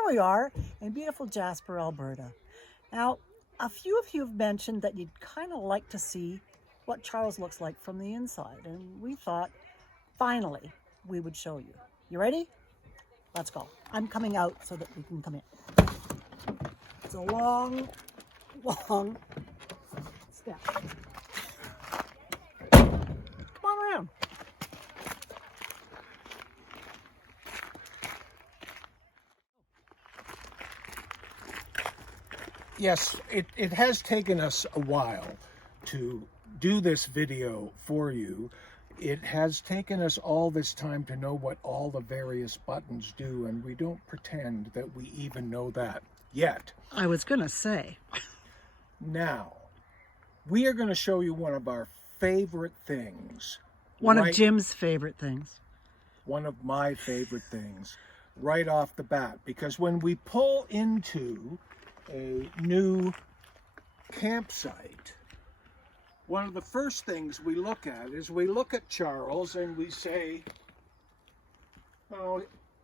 here we are in beautiful Jasper, Alberta. Now, a few of you have mentioned that you'd kind of like to see what Charles looks like from the inside, and we thought, finally, we would show you. You ready? Let's go. I'm coming out so that we can come in. It's a long, long step. Come on around. Yes, it has taken us a while to do this video for you. It has taken us all this time to know what all the various buttons do, and we don't pretend that we even know that yet. I was going to say. Now, we are going to show you one of our favorite things. One of Jim's favorite things. One of my favorite things right off the bat, because when we pull into a new campsite, one of the first things we look at is we look at Charles and we say, oh,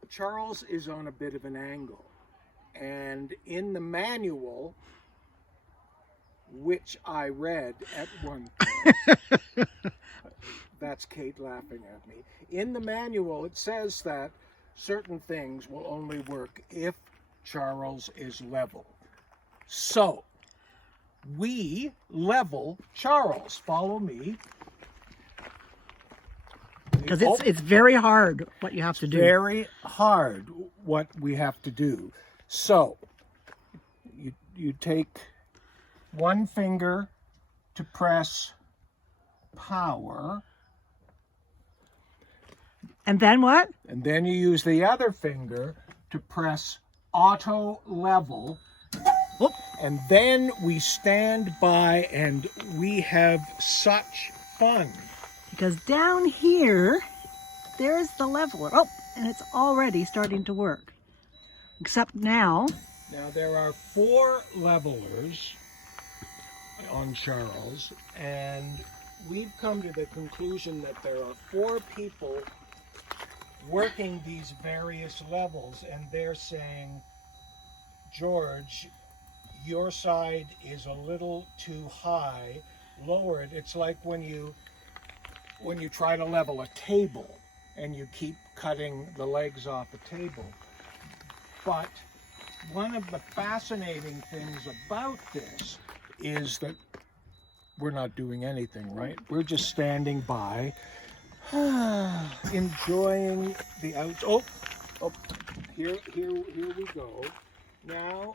Charles is on a bit of an angle. And in the manual, which I read at one point, that's Kate laughing at me. In the manual, it says that certain things will only work if Charles is level. So, we level Charles. Follow me. Because it's very hard what you have to do. Very hard what we have to do. So, you take one finger to press power. And then what? And then you use the other finger to press auto level. Whoop. And then we stand by and we have such fun. Because down here, there's the leveler. Oh, and it's already starting to work. Except now. Now there are 4 levelers on Charles, and we've come to the conclusion that there are 4 people working these various levels, and they're saying, George, your side is a little too high, lower it. It's like when you try to level a table and you keep cutting the legs off a table. But one of the fascinating things about this is that we're not doing anything, right? We're just standing by, enjoying the out. Oh, here we go. Now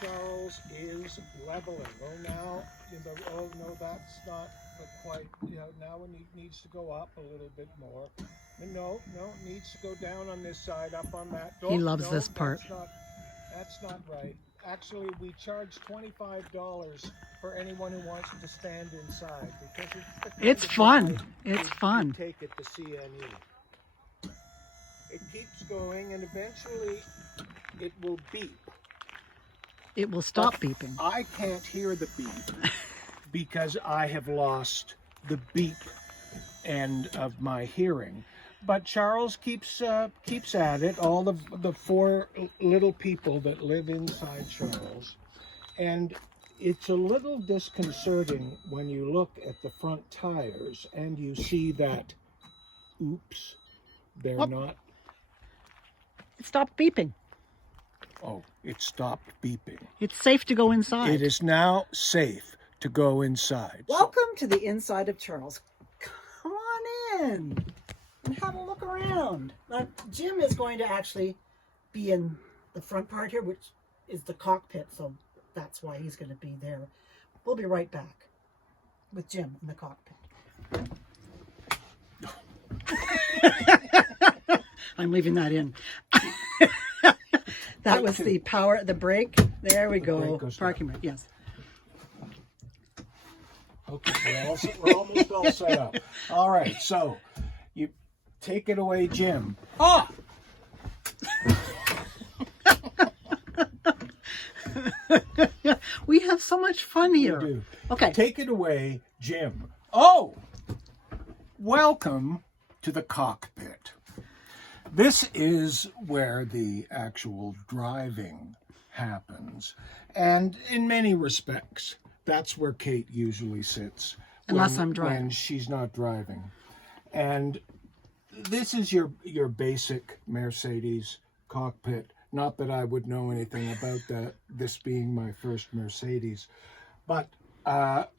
Charles is leveling. Oh, now, oh no, that's not quite. Now it needs to go up a little bit more. No, it needs to go down on this side, up on that. He loves this part. That's not right. Actually, we charge $25 for anyone who wants to stand inside, because it's fun. It's fun. Take it to CNE. It keeps going, and eventually it will beep. It will stop beeping. I can't hear the beep because I have lost the beep end of my hearing. But Charles keeps at it, all the 4 little people that live inside Charles. And it's a little disconcerting when you look at the front tires and you see that, oops, they're not. It stopped beeping. Oh, it stopped beeping. It's safe to go inside. It is now safe to go inside. Welcome to the inside of Charles. Come on in and have a look around. Now, Jim is going to actually be in the front part here, which is the cockpit, so that's why he's going to be there. We'll be right back with Jim in the cockpit. I'm leaving that in. That was the power, the brake. There we go. Parking brake, yes. Okay, we're almost all set up. All right, so you take it away, Jim. Ah! We have so much fun here. We do. Okay. Take it away, Jim. Oh! Welcome to the cockpit. This is where the actual driving happens. And in many respects, that's where Kate usually sits. Unless I'm driving. When she's not driving. And this is your basic Mercedes cockpit. Not that I would know anything about that, this being my first Mercedes. But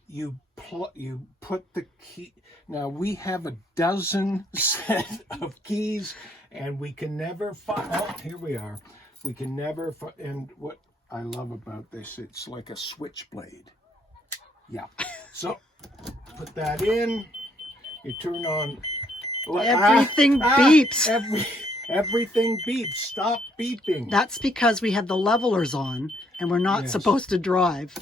you put the key. Now we have a dozen set of keys, and we can never find. Oh, here we are. We can never find. And what I love about this, it's like a switchblade. Yeah. So put that in. You turn on. Everything beeps. Everything beeps. Stop beeping. That's because we have the levelers on, and we're not supposed to drive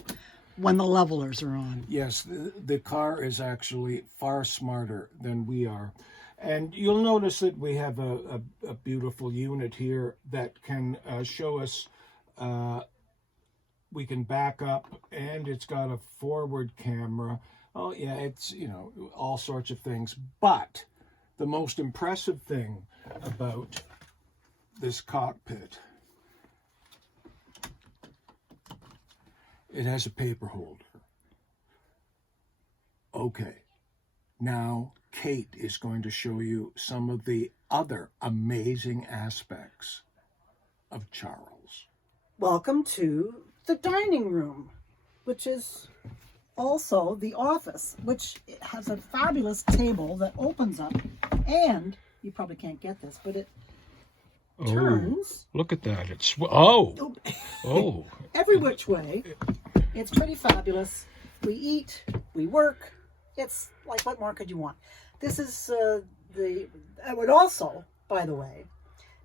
when the levelers are on. Yes, the car is actually far smarter than we are. And you'll notice that we have a beautiful unit here that can show us, we can back up, and it's got a forward camera. Oh yeah, it's, all sorts of things. But the most impressive thing about this cockpit, it has a paper holder. Okay, now Kate is going to show you some of the other amazing aspects of Charles. Welcome to the dining room, which is also the office, which has a fabulous table that opens up, and you probably can't get this, but it turns. Look at that. It's every which way. It's pretty fabulous. We eat, we work. It's like, what more could you want? This is I would also, by the way,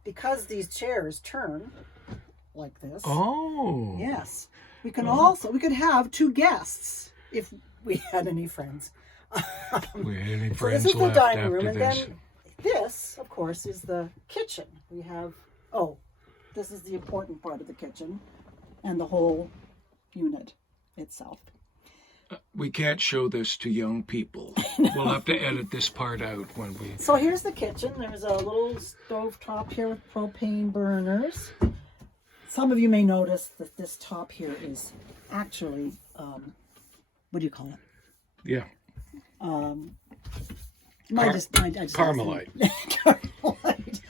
because these chairs turn like this. Oh. Yes. We could have 2 guests if we had any friends. We had any So friends this is the left dining room, after and this? then this, of course, is the kitchen. We have, this is the important part of the kitchen and the whole unit itself. We can't show this to young people. We'll have to edit this part out when we... So here's the kitchen. There's a little stove top here with propane burners. Some of you may notice that this top here is actually, what do you call it? Yeah. Carmelite. Carmelite.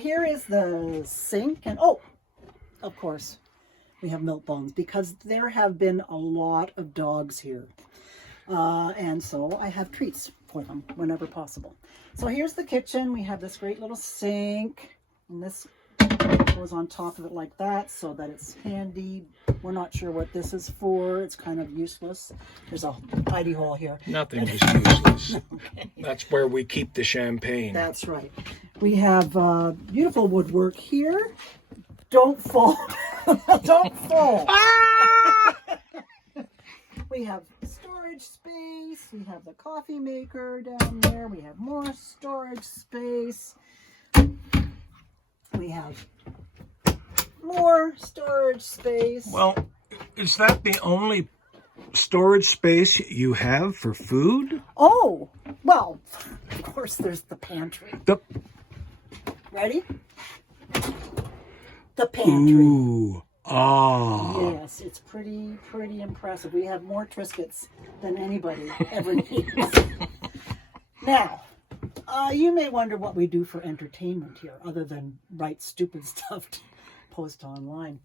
Here is the sink, and of course, we have milk bones because there have been a lot of dogs here, and so I have treats for them whenever possible. So here's the kitchen. We have this great little sink, and this goes on top of it like that so that it's handy. We're not sure what this is for. It's kind of useless. There's a hidey hole here. Nothing is useless. Okay. That's where we keep the champagne. That's right. We have beautiful woodwork here. Don't fall. Don't fall. Ah! We have storage space. We have the coffee maker down there. We have more storage space. We have more storage space. Well, is that the only storage space you have for food? Oh, well, of course there's the pantry. Ready? The pantry. Ooh. Ah. Yes, it's pretty impressive. We have more Triscuits than anybody ever needs. Now, you may wonder what we do for entertainment here, other than write stupid stuff to post online.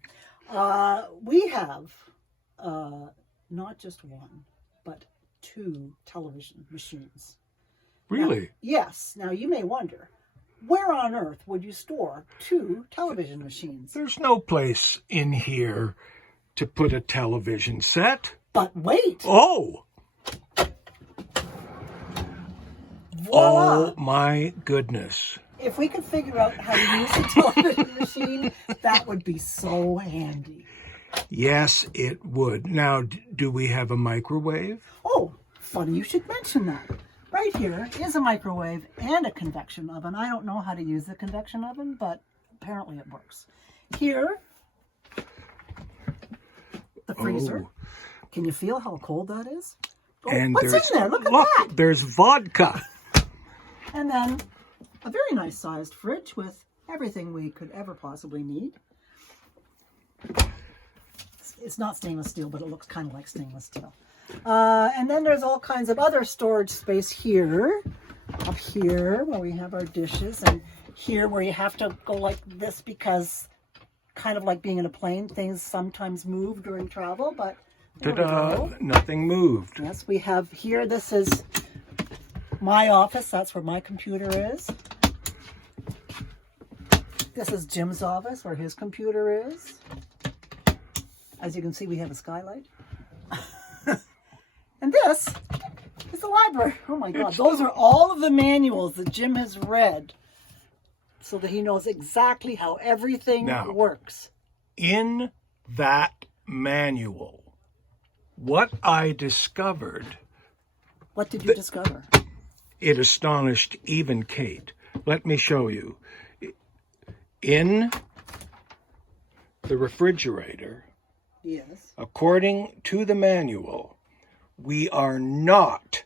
We have not just one, but 2 television machines. Really? Now, yes. Now, you may wonder, where on earth would you store 2 television machines? There's no place in here to put a television set. But wait! Oh! Voila. Oh my goodness. If we could figure out how to use a television machine, that would be so handy. Yes, it would. Now, do we have a microwave? Oh, funny you should mention that. Right here is a microwave and a convection oven. I don't know how to use the convection oven, but apparently it works. Here, the freezer. Oh. Can you feel how cold that is? Oh, And what's in there? Look at that. There's vodka. And then a very nice sized fridge with everything we could ever possibly need. It's not stainless steel, but it looks kind of like stainless steel. And then there's all kinds of other storage space here, up here where we have our dishes, and here where you have to go like this because kind of like being in a plane, things sometimes move during travel, but there we go. Nothing moved. Yes, we have here, this is my office. That's where my computer is. This is Jim's office where his computer is. As you can see, we have a skylight. And this is the library. Oh my God, those are all of the manuals that Jim has read so that he knows exactly how everything works. In that manual, what I discovered... What did you discover? It astonished even Kate. Let me show you. In the refrigerator, yes, according to the manual, we are not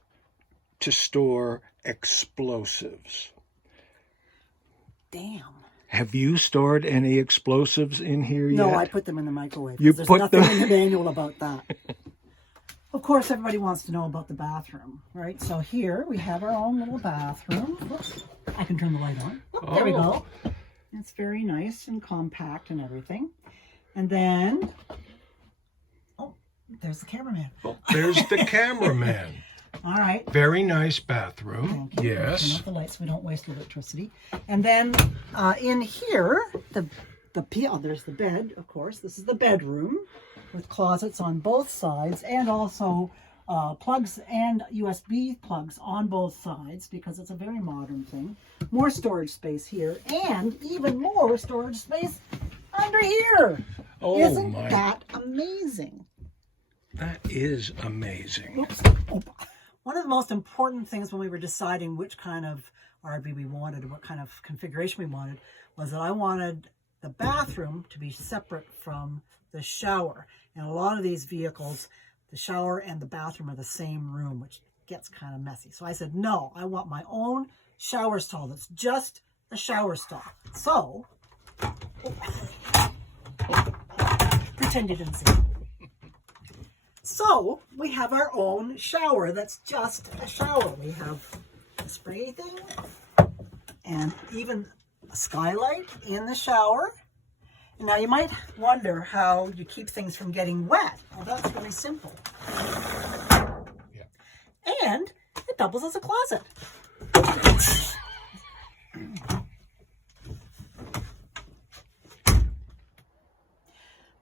to store explosives. Damn. Have you stored any explosives in here yet? No, I put them in the microwave. You There's put nothing them in the manual about that. Of course, everybody wants to know about the bathroom, right? So here we have our own little bathroom. Oops, I can turn the light on. Oh, there we go. It's very nice and compact and everything. And then, oh, there's the cameraman. Oh, there's the cameraman. All right. Very nice bathroom. Thank you. Yes. Turn off the lights so we don't waste electricity. And then in here, there's the bed, of course. This is the bedroom with closets on both sides and also plugs and USB plugs on both sides because it's a very modern thing. More storage space here and even more storage space under here. Oh, Isn't that amazing? That is amazing. Oops. Oh. One of the most important things when we were deciding which kind of RV we wanted and what kind of configuration we wanted was that I wanted the bathroom to be separate from the shower. And a lot of these vehicles, the shower and the bathroom are the same room, which gets kind of messy. So I said, no, I want my own shower stall that's just a shower stall. So, pretend you didn't see it. So, we have our own shower that's just a shower. We have a spray thing and even a skylight in the shower. Now, you might wonder how you keep things from getting wet. Well, that's really simple. Yeah. And it doubles as a closet.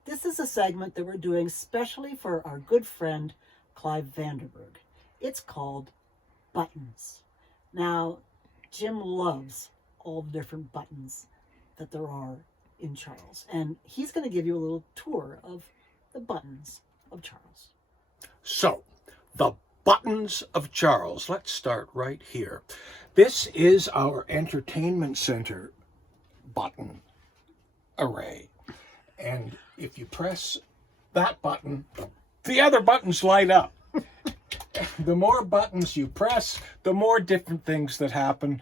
This is a segment that we're doing specially for our good friend, Clive Vanderberg. It's called Buttons. Now, Jim loves all the different buttons that there are in Charles. And he's going to give you a little tour of the buttons of Charles. So, the buttons of Charles. Let's start right here. This is our entertainment center button array. And if you press that button, the other buttons light up. The more buttons you press, the more different things that happen.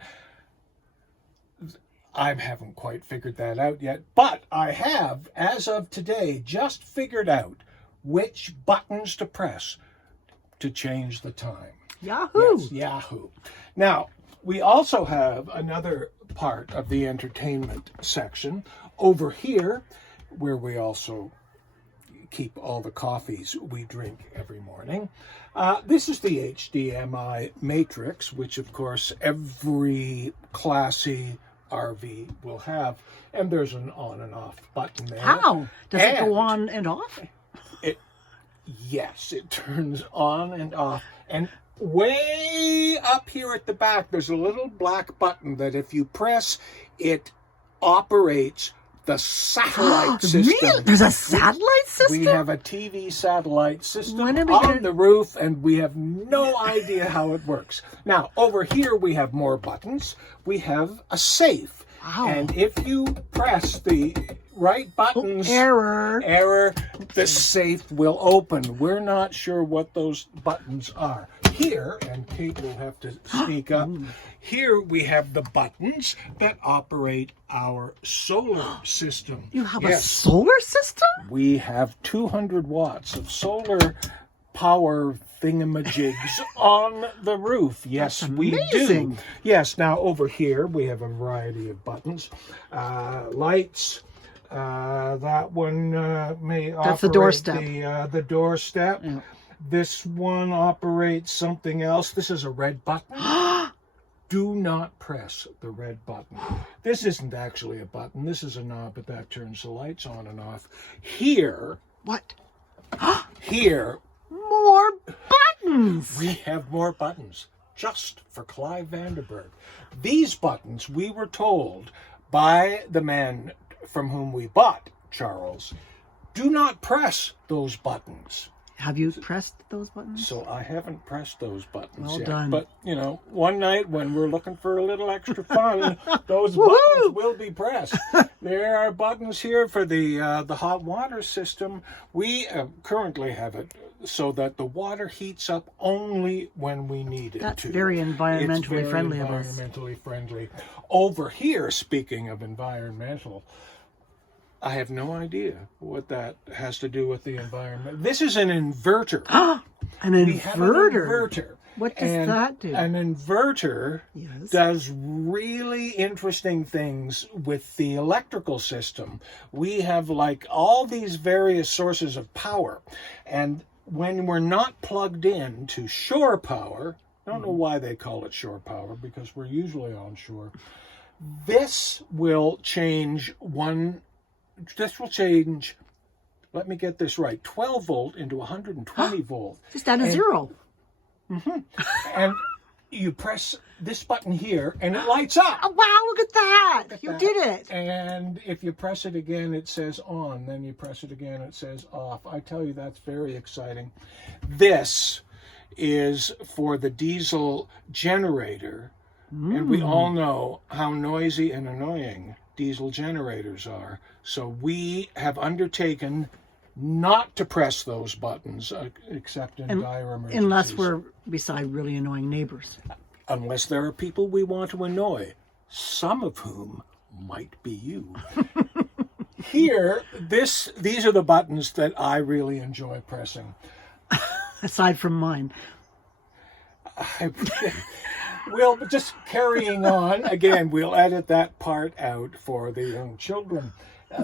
I haven't quite figured that out yet, but I have, as of today, just figured out which buttons to press to change the time. Yahoo! Yes, Yahoo! Now, we also have another part of the entertainment section over here, where we also keep all the coffees we drink every morning. This is the HDMI matrix, which of course every classy RV will have, and there's an on and off button there. How? Does it go on and off? Yes, it turns on and off. And way up here at the back, there's a little black button that if you press, it operates the satellite system. Really? There's a satellite system? We have a TV satellite system on the roof, and we have no idea how it works. Now, over here we have more buttons. We have a safe. Wow. And if you press the right buttons, error, the safe will open. We're not sure what those buttons are. here, and Kate will have to speak up, here we have the buttons that operate our solar system. You have a Yes, solar system? we have 200 watts of solar power thingamajigs on the roof. Yes, That's we do. amazing. Yes, now over here we have a variety of buttons. Lights. That one may That's the operate doorstep. the doorstep. Yeah. This one operates something else. This is a red button. Do not press the red button. This isn't actually a button. This is a knob, but that turns the lights on and off. Here, What? here, More buttons! we have more buttons just for Clive Vanderberg. These buttons, we were told by the man from whom we bought Charles, do not press those buttons. Have you pressed those buttons? So I haven't pressed those buttons Well yet. done. But, you know, one night when we're looking for a little extra fun, those buttons will be pressed. There are buttons here for the hot water system. We currently have it so that the water heats up only when we need it That's to. very It's environmentally very friendly of us. environmentally friendly. Over here, speaking of environmental, I have no idea what that has to do with the environment. This is an inverter. An We have an inverter. inverter. What does And that do? An inverter Yes. does really interesting things with the electrical system. We have like all these various sources of power. And when we're not plugged in to shore power, I don't know why they call it shore power because we're usually on shore. This will change let me get this right, 12 volt into 120 volt. Just add a zero. And you press this button here and it lights up. Oh, wow, look at that. You that. did it. And if you press it again, it says on. Then you press it again, it says off. I tell you, that's very exciting. This is for the diesel generator. And we all know how noisy and annoying diesel generators are. So we have undertaken not to press those buttons except in dire emergencies. Unless we're beside really annoying neighbors. Unless there are people we want to annoy, some of whom might be you. Here, these are the buttons that I really enjoy pressing. Aside from mine. Well, just carrying on, again, we'll edit that part out for the young children.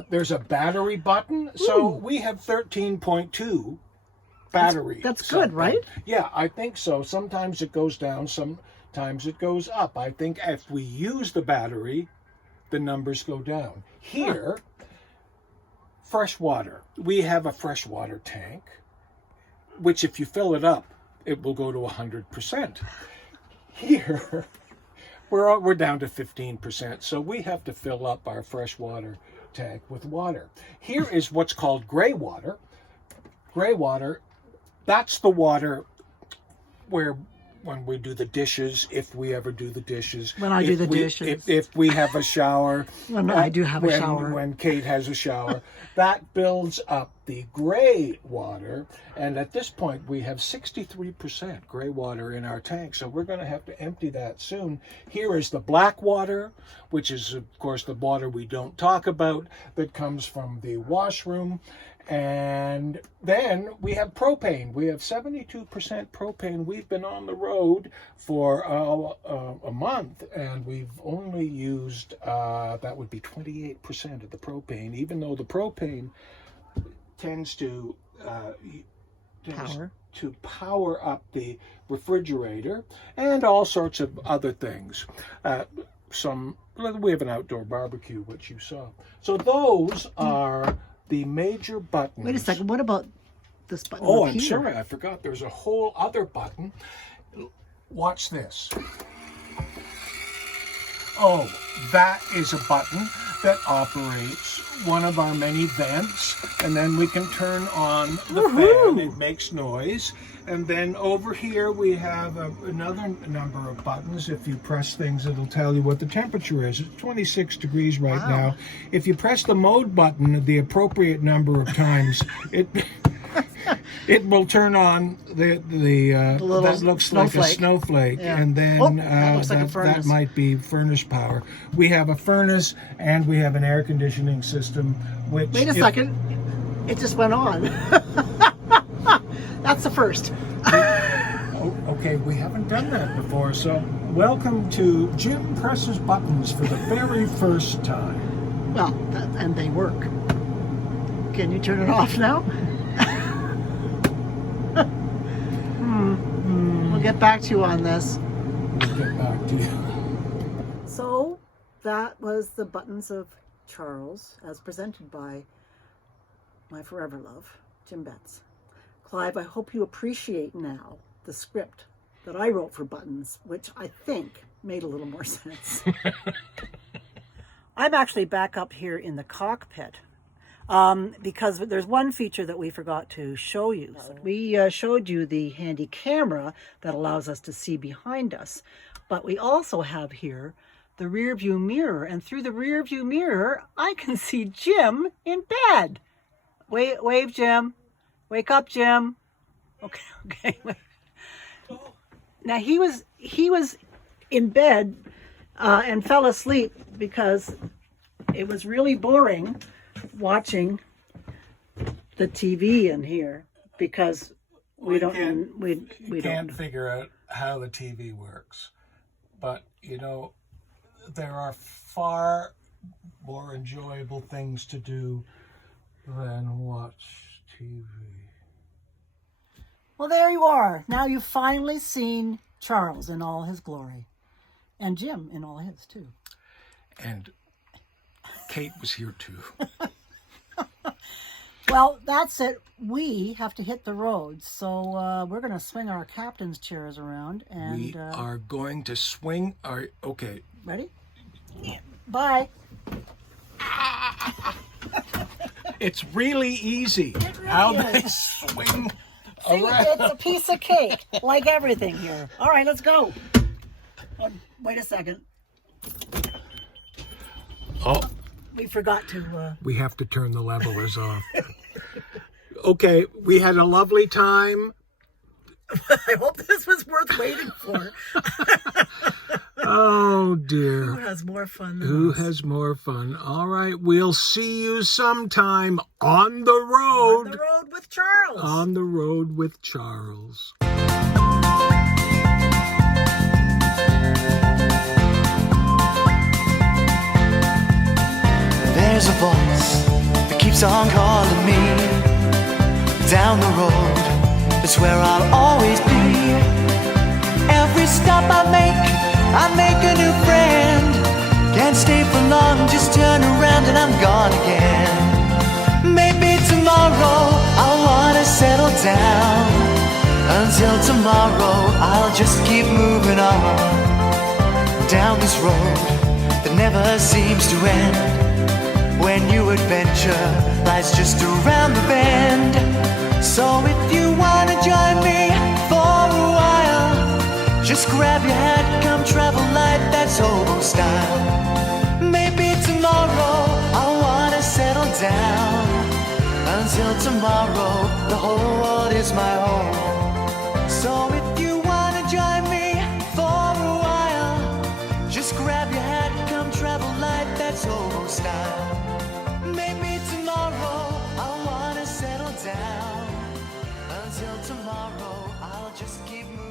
There's a battery button, so we have 13.2 battery. That's good, right? Yeah, I think so. Sometimes it goes down, sometimes it goes up. I think if we use the battery, the numbers go down. Here, fresh water. We have a freshwater tank, which if you fill it up, it will go to 100%. Here, we're down to 15%, so we have to fill up our freshwater tank with water. Here is what's called gray water. Gray water, that's the water where when we do the dishes, if we ever do the dishes. When I do the dishes. If we have a shower. When I do have a shower. When Kate has a shower. That builds up the gray water. And at this point, we have 63% gray water in our tank. So we're going to have to empty that soon. Here is the black water, which is, of course, the water we don't talk about that comes from the washroom. And then we have propane. We have 72% propane. We've been on the road for a month, and we've only used, that would be 28% of the propane, even though the propane tends to power up the refrigerator and all sorts of other things. We have an outdoor barbecue, which you saw. So those are the major buttons. Wait a second. What about this button? Oh, up I'm here? sorry. I forgot. There's a whole other button. Watch this. Oh, that is a button that operates one of our many vents, and then we can turn on the fan. It makes noise. And then over here we have another number of buttons. If you press things, it'll tell you what the temperature is. It's 26 degrees right now. If you press the mode button the appropriate number of times, it will turn on the little that looks like a snowflake. snowflake, Yeah. and then Oh, that looks like a that furnace. might be furnace power. We have a furnace and we have an air conditioning system. Which Wait a second. It just went on. That's the first. Oh, okay, we haven't done that before. So welcome to Jim Presses Buttons for the very first time. Well, and they work. Can you turn it off now? We'll get back to you on this. We'll get back to you. So that was the Buttons of Charles as presented by my forever love, Jim Betts. Clive, I hope you appreciate now the script that I wrote for Buttons, which I think made a little more sense. I'm actually back up here in the cockpit because there's one feature that we forgot to show you. We showed you the handy camera that allows us to see behind us, but we also have here the rear view mirror, and through the rear view mirror I can see Jim in bed. Wave, Jim. Wake up, Jim. Okay. Now he was in bed and fell asleep because it was really boring watching the TV in here because we can't figure out how the TV works. But you know, there are far more enjoyable things to do than watch TV. Well, there you are. Now you've finally seen Charles in all his glory. And Jim in all his, too. And Kate was here too. Well, that's it. We have to hit the road. So we're going to swing our captain's chairs around. And We are going to swing our... Okay. Ready? Yeah. Bye. It's really easy. It really How is. they swing See, around. it's a piece of cake, like everything here. All right, let's go. Oh, wait a second. Oh, We forgot to... we have to turn the levelers off. Okay, we had a lovely time. I hope this was worth waiting for. Oh, Who dear. has more fun than Who us? has more fun? All right, we'll see you sometime on the On road. the road with Charles. On the road with Charles. There's a voice that keeps on calling me down the road. It's where I'll always be. Every stop I make a new friend. Can't stay for long, just turn around and I'm gone again. Maybe tomorrow I'll wanna settle down. Until tomorrow I'll just keep moving on down this road that never seems to end. When new adventure lies just around the bend. So if you wanna join me for a while, just grab your hat, come travel light, that's hobo style. Maybe tomorrow I'll wanna settle down. Until tomorrow, the whole world is my home. So if you wanna join me for a while, just grab your hat, come travel light, that's hobo style. Maybe tomorrow I'll wanna settle down. Until tomorrow I'll just keep moving.